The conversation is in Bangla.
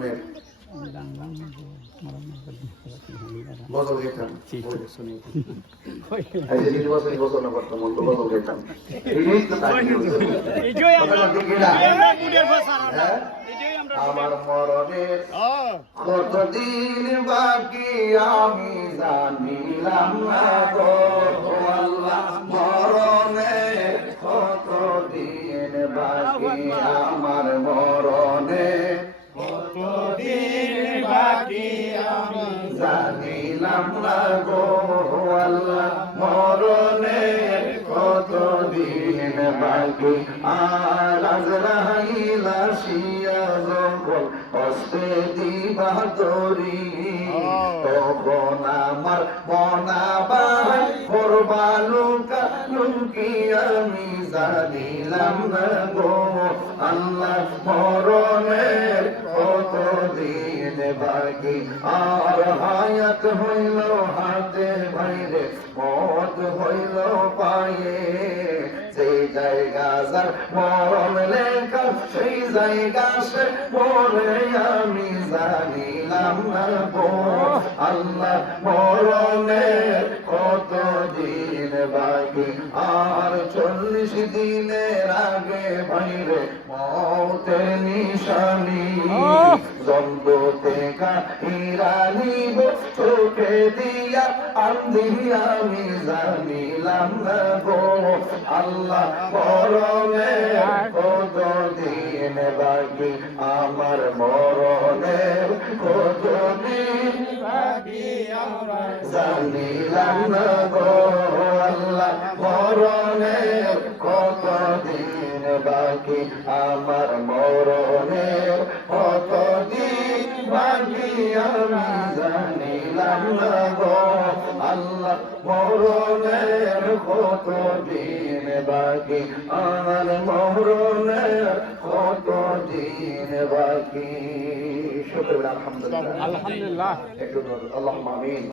জন্মের গজল গেতাম এই যে নির্বাচনী ঘোষণা করতাম অন্ত গজল গেতাম আমার মরণের কতদিন বাকি আমি জানিলাম না গো আল্লাহ মরণের কতদিন বাকি আমার মরণের কতদিন বাকি আমি জানিলাম না গো আল্লাহ মরণের কতদিন বাকি আর আজরাইল আসিয়া যখন হস্তে দিবা তরি তখন আমার মনাবাই করবালুকা লুকি আমি জানিলাম না গো আল্লাহ মরণের কতদিন বাকি আর হায়াত হইল হাতে বাইরে মত হইল পায়ে সেই জায়গা যার মরণ লেখা সেই জায়গা সে বলে আমি জানিলাম না গো আল্লাহ মরণের কতদিন বাকি আর 40 দিনের আগে বাইরে মতের নিশানি জন্মতে কাহিরানিব চোখে দিয়া আন্ধি আমি জানিলাম না গো আল্লাহ মরণের কতদিন বাকি আমার মরণের কতদিন বাকি জানিলাম না গো আল্লাহ মরণের কতদিন বাকি আমার মরণের কতদিন বাকি আমি জানিলাম না গো আল্লাহ মরণের কতদিন বাকি আমার মরণের কতদিন বাকি শুকর আলহামদুলিল্লাহ একটু আল্লাহুম্মা আমিন।